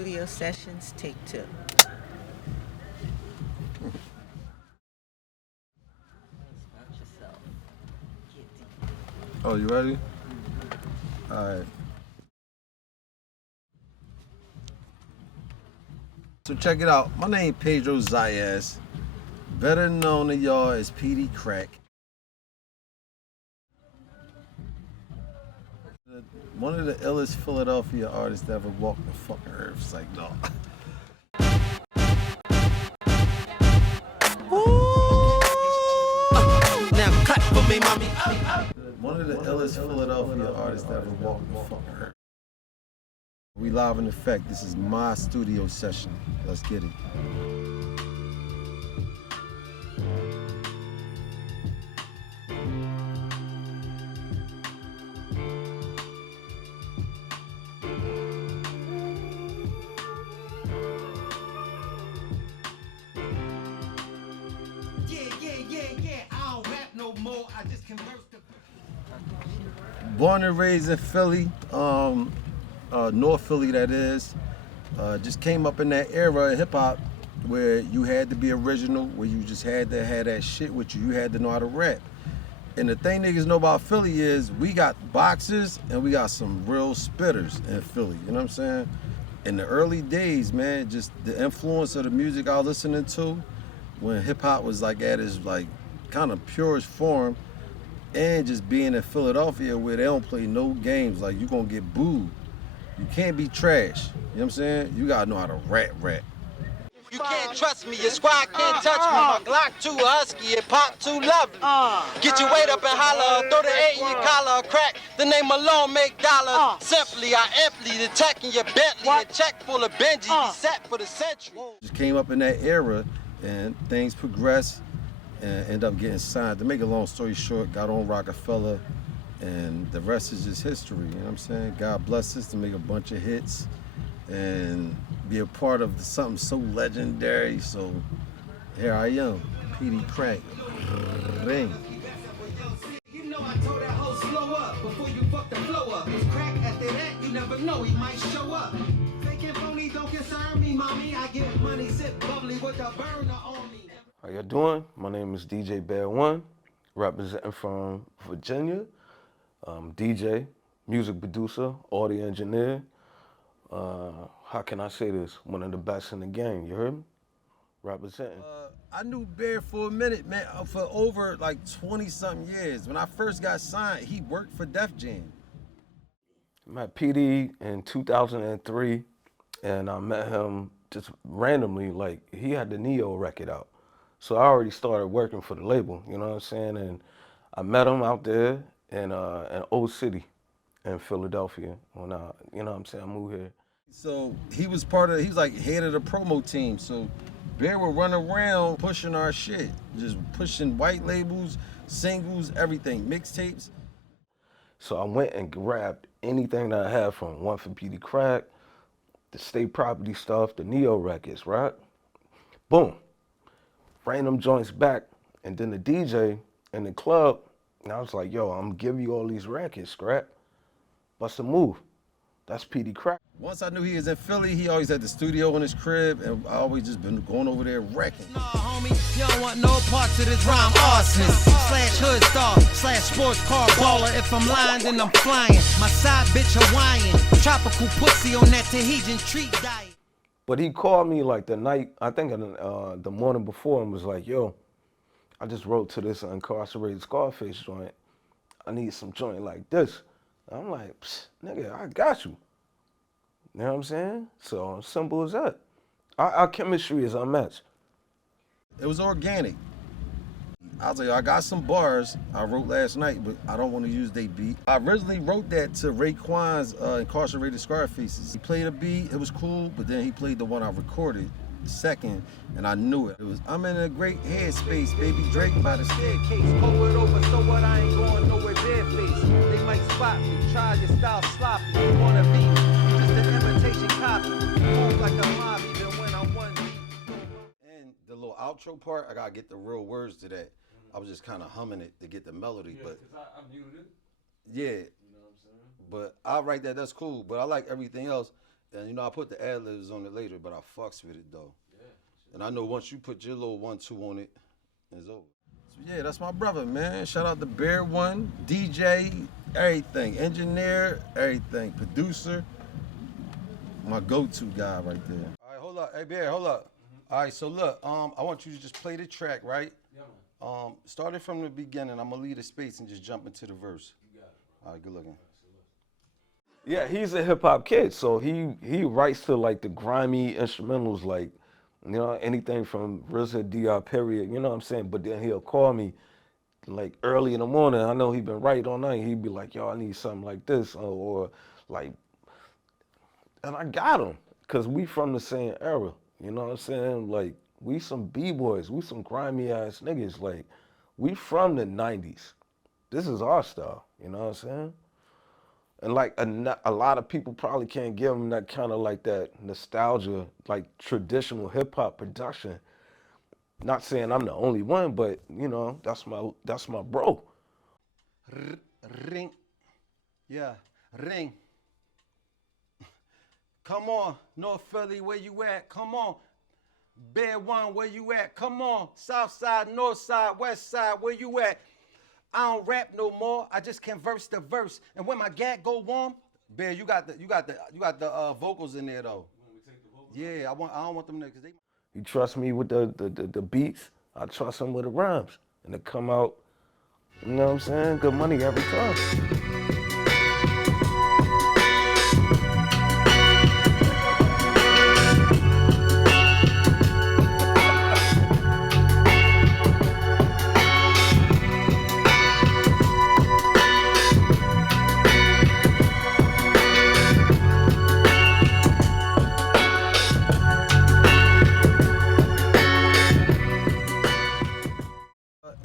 Studio Sessions, take 2. Oh, you ready? All right. So check it out. My name Pedro Zayas, better known to y'all as Peedi Crakk. One of the illest Philadelphia artists that ever walked the fucking earth. It's like, no. Now cut for me, mommy. One of the illest Philadelphia artists that ever walked the fucking earth. We live in effect. This is my studio session. Let's get it. Yeah. I don't rap no more. I just converse the. Born and raised in Philly, North Philly that is. Just came up in that era of hip hop where you had to be original, where you just had to have that shit with you. You had to know how to rap. And the thing niggas know about Philly is we got boxers and we got some real spitters in Philly. You know what I'm saying? In the early days, man, just the influence of the music I was listening to when hip hop was like at its like kind of purest form, and just being in Philadelphia where they don't play no games, like you gonna get booed. You can't be trash. You know what I'm saying? You gotta know how to rap. You can't trust me, your squad can't touch me. My Glock too husky, it pop too lovely. Get your weight up and holler, throw the 8 in your collar, crack. The name alone make dollars. Simply, I amply attacking your Bentley. A check full of Benji, be set for the century. Just came up in that era and things progressed and end up getting signed. To make a long story short, got on Rockefeller and the rest is just history, you know what I'm saying? God bless us to make a bunch of hits and be a part of something so legendary. So here I am, Peedi Crakk. Ring. You know I told that hoe slow up before you fuck the flow up. It's crack after that, you never know, he might show up. Fake and phony don't concern me, mommy. I get money, sip bubbly with a burner on me. How y'all doing? My name is DJ Bear One, representing from Virginia. DJ, music producer, audio engineer. How can I say this? One of the best in the game, you heard me? Representing. I knew Bear for a minute, man, for over like 20-something years. When I first got signed, he worked for Def Jam. I met PD in 2003, and I met him just randomly, like he had the Neo record out. So I already started working for the label, you know what I'm saying? And I met him out there in Old City in Philadelphia when I, you know what I'm saying, I moved here. So he was like head of the promo team. So Bear would run around pushing our shit, just pushing white labels, singles, everything, mixtapes. So I went and grabbed anything that I had from one for Peedi Crakk, the State Property stuff, the Neo records, right? Boom. Ran them joints back, and then the DJ in the club, and I was like, yo, I'm gonna give you all these records, scrap. What's the move? That's Peedi Crakk. Once I knew he was in Philly, he always had the studio in his crib, and I always just been going over there wrecking. Nah, homie, you don't want no parts of this rhyme arsonist. Slash hood star, slash sports car baller. If I'm lying, then I'm flying. My side bitch Hawaiian. Tropical pussy on that Tahitian treat diet. But he called me like the night, I think the morning before, and was like, yo, I just wrote to this incarcerated Scarface joint. I need some joint like this. I'm like, nigga, I got you. You know what I'm saying? So simple as that. Our chemistry is unmatched. It was organic. I was like, I got some bars I wrote last night, but I don't want to use they beat. I originally wrote that to Raekwon's Incarcerated Scarfaces. He played a beat, it was cool, but then he played the one I recorded second, and I knew it. It was, I'm in a great headspace, baby Drake by the staircase. Pull it over, so what, I ain't going nowhere barefaced. They might spot me, try your style sloppy. You wanna be just an imitation copy. Move like a mob, even when I'm one deep. And the little outro part, I gotta get the real words to that. I was just kind of humming it to get the melody, but I muted it. yeah, You know what I'm saying? but I write that. That's cool. But I like everything else. And you know, I put the ad-libs on it later, but I fucks with it though. Yeah. And I know once you put your little 1-2 on it, it's over. So yeah, that's my brother, man. Shout out to Bear One, DJ, everything, engineer, everything, producer. My go-to guy right there. All right, hold up. Hey, Bear, hold up. Mm-hmm. All right, so look, I want you to just play the track, right? Yeah, man. Starting from the beginning, I'm gonna leave the space and just jump into the verse. You got it, bro. All right, good looking. Yeah, he's a hip hop kid, so he writes to like the grimy instrumentals, like, you know, anything from RZA, DR, period, you know what I'm saying? But then he'll call me like early in the morning. I know he been writing all night. He'd be like, yo, I need something like this, or like, and I got him, cause we from the same era, you know what I'm saying? Like, we some B-boys, we some grimy ass niggas, like, we from the 90s. This is our style, you know what I'm saying? And like a lot of people probably can't give them that kind of like that nostalgia, like traditional hip hop production. Not saying I'm the only one, but you know, that's my bro. Ring, yeah, ring. Come on, North Philly, where you at? Come on. Bear One, where you at? Come on. South side, north side, west side, where you at? I don't rap no more. I just converse the verse. And when my gag go warm, Bear, you got the vocals in there though. You want me to take the vocals? Yeah, I don't want them there because they. You trust me with the beats. I trust him with the rhymes, and it come out. You know what I'm saying? Good money every time.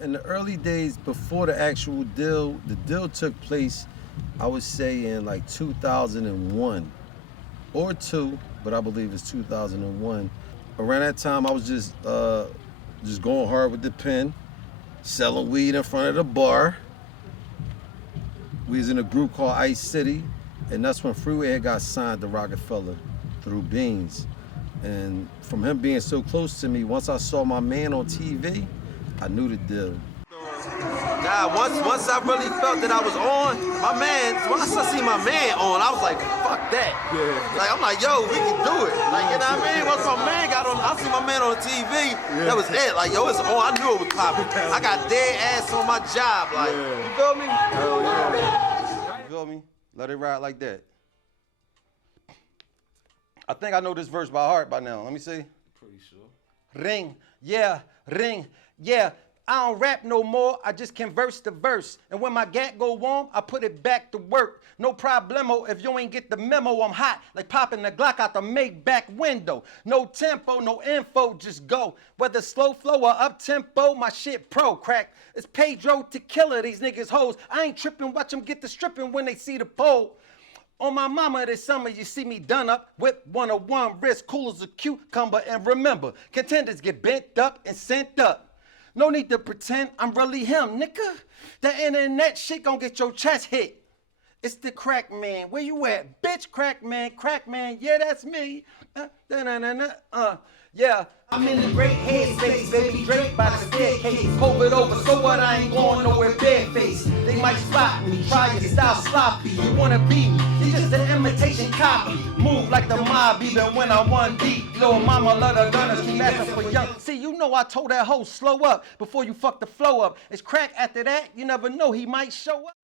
In the early days before the actual deal, the deal took place, I would say in like 2001 or 2, but I believe it's 2001. Around that time, I was just going hard with the pen, selling weed in front of the bar. We was in a group called Ice City, and that's when Freeway had got signed to Rockefeller through Beans. And from him being so close to me, once I saw my man on TV, I knew the deal. Nah, once I really felt that I was on, once I see my man on, I was like, fuck that. Yeah. Like, I'm like, yo, we can do it. Like, you know what I mean? Once my man got on, I see my man on the TV, that was it. Like, yo, it's on. I knew it was popping. I got dead ass on my job. Like, you feel me? Hell yeah. You feel me? Let it ride like that. I think I know this verse by heart by now. Let me see. Pretty sure. Ring, yeah, ring, yeah. I don't rap no more, I just converse the verse. And when my gat go warm, I put it back to work. No problemo, if you ain't get the memo, I'm hot, like popping the Glock out the make back window. No tempo, no info, just go. Whether slow flow or up tempo, my shit pro, crack. It's Pedro Tequila, these niggas hoes. I ain't tripping, watch them get the stripping when they see the pole. On my mama this summer, you see me done up with 101 wrist, cool as a cucumber. And remember, contenders get bent up and sent up. No need to pretend I'm really him, nigga. The internet shit gon' get your chest hit. It's the crack man. Where you at? Bitch, crack man, yeah, that's me. Yeah. I'm in the great headspace, baby Drake by the staircase. COVID over, so what? I ain't going nowhere barefaced. They might spot me, try your style sloppy. You wanna beat me, you just an imitation copy. Move like the mob even when I'm one deep. Little mama love the gunners, keep asking for young. See, you know I told that hoe slow up before you fuck the flow up. It's crack after that, you never know, he might show up.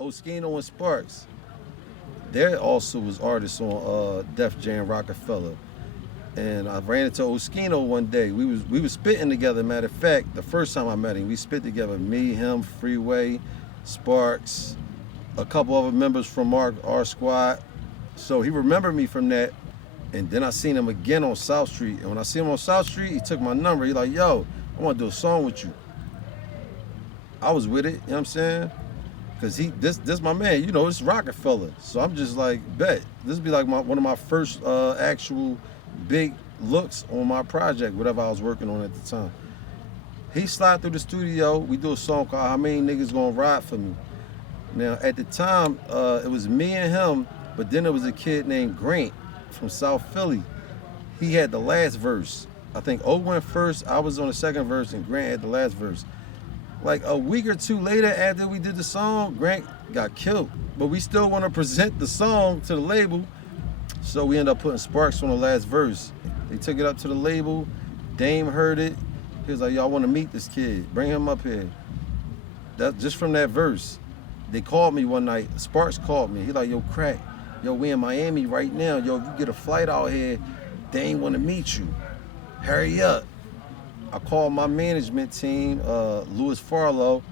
Oskino and Sparks, they also was artists on Def Jam Rockefeller. And I ran into Oskino one day. We was spitting together. Matter of fact, the first time I met him, we spit together. Me, him, Freeway, Sparks, a couple other members from our squad. So he remembered me from that. And then I seen him again on South Street. And when I seen him on South Street, he took my number. He like, yo, I want to do a song with you. I was with it, you know what I'm saying? Cause this my man, you know, it's Rockefeller. So I'm just like, bet. This be like one of my first actual big looks on my project, whatever I was working on at the time. He slid through the studio. We do a song called How Many Niggas Gonna Ride For Me. Now, at the time, it was me and him, but then there was a kid named Grant. from South Philly. He had the last verse. I think O went first, I was on the second verse, and Grant had the last verse. Like a week or two later after we did the song, Grant got killed. But we still want to present the song to the label, so we end up putting Sparks on the last verse. They took it up to the label, Dame heard it. He was like, y'all want to meet this kid, bring him up here. That just from that verse. They called me one night, Sparks called me. He like, yo, Crakk, yo, we in Miami right now. Yo, if you get a flight out here, Dame want to meet you. Hurry up. I called my management team, Louis Farlow,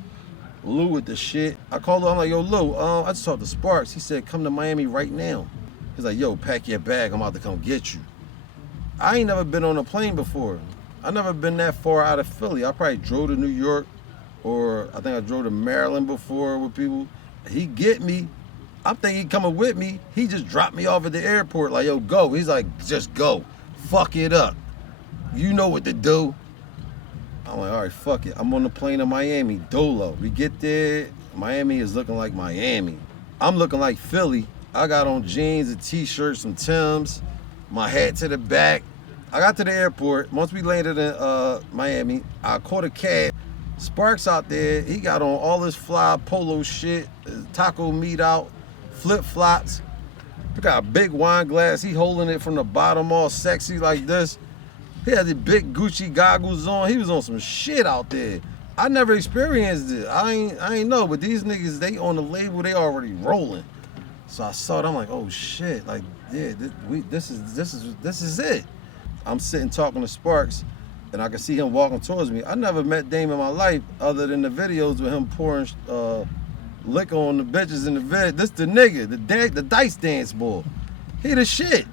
Lou with the shit. I called him, I'm like, yo, Lou, I just talked to Sparks. He said, come to Miami right now. He's like, yo, pack your bag, I'm about to come get you. I ain't never been on a plane before. I never been that far out of Philly. I probably drove to New York, or I think I drove to Maryland before with people. He get me. I'm thinking he coming with me. He just dropped me off at the airport, like, yo, go. He's like, just go. Fuck it up. You know what to do. I'm like, all right, fuck it. I'm on the plane to Miami, Dolo. We get there, Miami is looking like Miami. I'm looking like Philly. I got on jeans, a t-shirt, some Timbs, my hat to the back. I got to the airport. Once we landed in Miami, I caught a cab. Sparks out there, he got on all this fly polo shit, taco meat out, flip-flops. He got a big wine glass. He holding it from the bottom all sexy like this. He had the big Gucci goggles on. He was on some shit out there. I never experienced it. I ain't know, but these niggas, they on the label, they already rolling. So I saw it, I'm like, oh shit, like, yeah, this is it. I'm sitting talking to Sparks, and I can see him walking towards me. I never met Dame in my life other than the videos with him pouring liquor on the bitches in the vid. This the nigga, the dice dance boy. He the shit.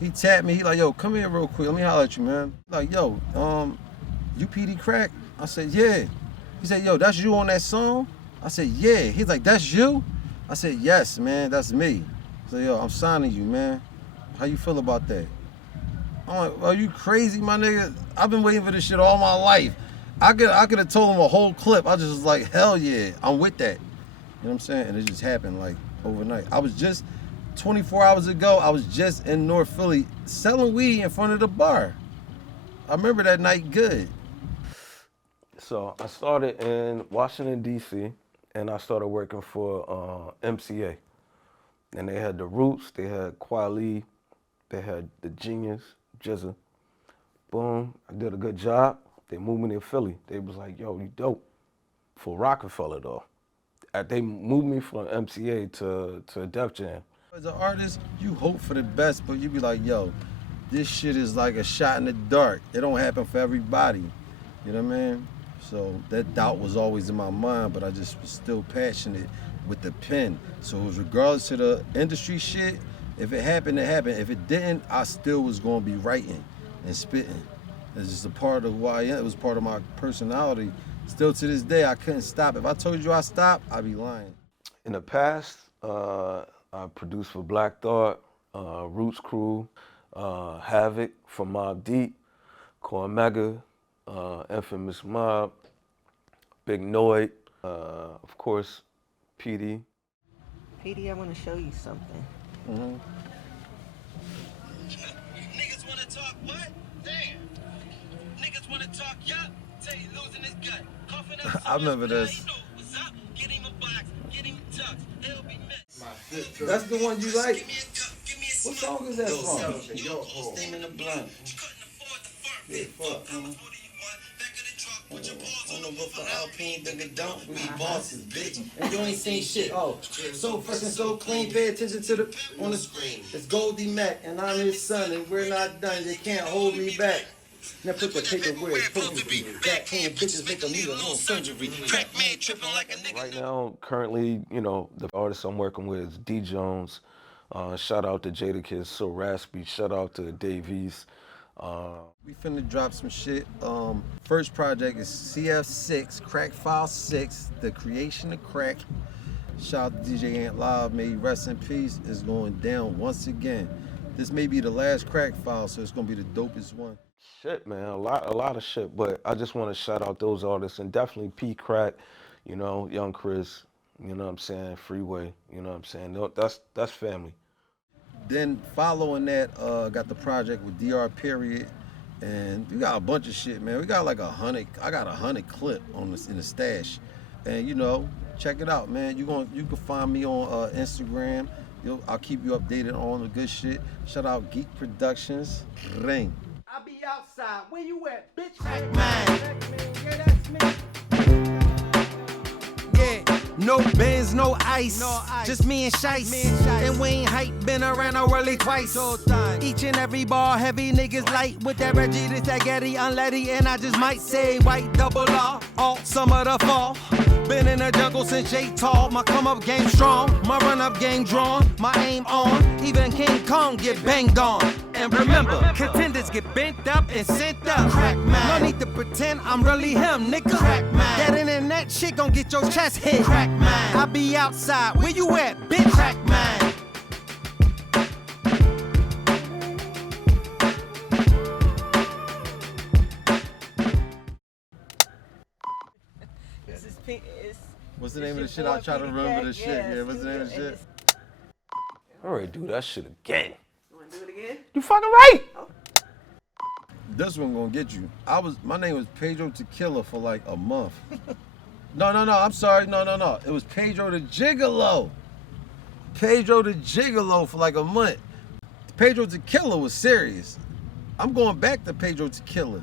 He tapped me, he like, yo, come here real quick, let me holler at you, man. Like, yo, you Peedi Crakk? I said, yeah. He said, yo, that's you on that song? I said, yeah. He's like, that's you? I said, yes, man, that's me. I said, yo, I'm signing you, man. How you feel about that? I'm like, are you crazy, my nigga? I've been waiting for this shit all my life. I could have told him a whole clip. I just was like, hell yeah, I'm with that. You know what I'm saying? And it just happened like overnight. I was just, 24 hours ago, I was just in North Philly selling weed in front of the bar. I remember that night good. So I started in Washington, D.C., and I started working for MCA. And they had the Roots, they had Kweli, they had the Genius, Jizza. Boom, I did a good job. They moved me to Philly. They was like, yo, you dope. For Rockefeller, though. They moved me from MCA to Def Jam. As an artist, you hope for the best, but you be like, yo, this shit is like a shot in the dark. It don't happen for everybody. You know what I mean? So that doubt was always in my mind, but I just was still passionate with the pen. So it was regardless of the industry shit, if it happened, it happened. If it didn't, I still was gonna be writing and spitting. It's just a part of who I am. It was part of my personality. Still to this day, I couldn't stop. If I told you I stopped, I'd be lying. In the past, I produced for Black Thought, Roots Crew, Havoc from Mobb Deep, Cormega, Infamous Mob, Big Noid, of course, Peedi. Peedi, I want to show you something. Mm-hmm. Niggas wanna talk what? Damn. Niggas wanna talk yup. Tell you losing his gut. Coughing up I remember this. What's up? Get him a box. Get him a tux. It'll be mixed. That's the one you like? Give me a cup. Give me a What song is that from? Yo, steam in the blunt. Yeah, fuck. On the roof of Alpine, nigga, don't. We bosses, bitch. And you ain't seen shit. Oh, so fresh and so clean. Pay attention to the on the screen. It's Goldie Mac, and I'm his son, and we're not done. You can't hold me back. Now put the paper where it's supposed to be. Backhand bitches make them need a little surgery. Crack man tripping like a nigga. Right now, currently, you know, the artist I'm working with is D Jones. Shout out to Jadakiss, So Raspy. Shout out to Davies. We finna drop some shit. First project is CF6, Crack File 6, The Creation of Crack. Shout out to DJ Ant Live, may he rest in peace. It's going down once again. This may be the last Crack File, so it's gonna be the dopest one. Shit, man, a lot of shit. But I just want to shout out those artists, and definitely Peedi Crakk, you know, Young Chris, you know what I'm saying, Freeway, you know what I'm saying. That's family. Then following that, got the project with DR Period, and we got a bunch of shit, man. We got like 100. I got 100 clip on this in the stash, and you know, check it out, man. You can find me on Instagram. I'll keep you updated on the good shit. Shout out Geek Productions. Ring. I be outside. Where you at, bitch? Crack man. Yeah, that's me. Yeah, no Benz, no ice. Just me and Shice. And we ain't hype, been around really twice. Each and every bar, heavy niggas light. With that Reggie, this that Getty, unleady. And I just might say white double R. All summer to fall. Been in the jungle since J tall. My come up game strong. My run up game drawn. My aim on. Even King Kong get banged on. And remember, contenders get bent up and sent up. Crack man. No need to pretend I'm really him, nigga. Crack man. That internet shit gon' get your chest hit. Crack man. I be outside. Where you at, bitch? Crack man. What's the name of the shit? I'll try to remember the shit. Yeah, what's the name of the shit? I already do that shit again. You wanna do it again? You fucking right. Oh. This one gonna get you. My name was Pedro Tequila for like a month. No, I'm sorry. No. It was Pedro the Gigolo. Pedro the Gigolo for like a month. Pedro Tequila was serious. I'm going back to Pedro Tequila.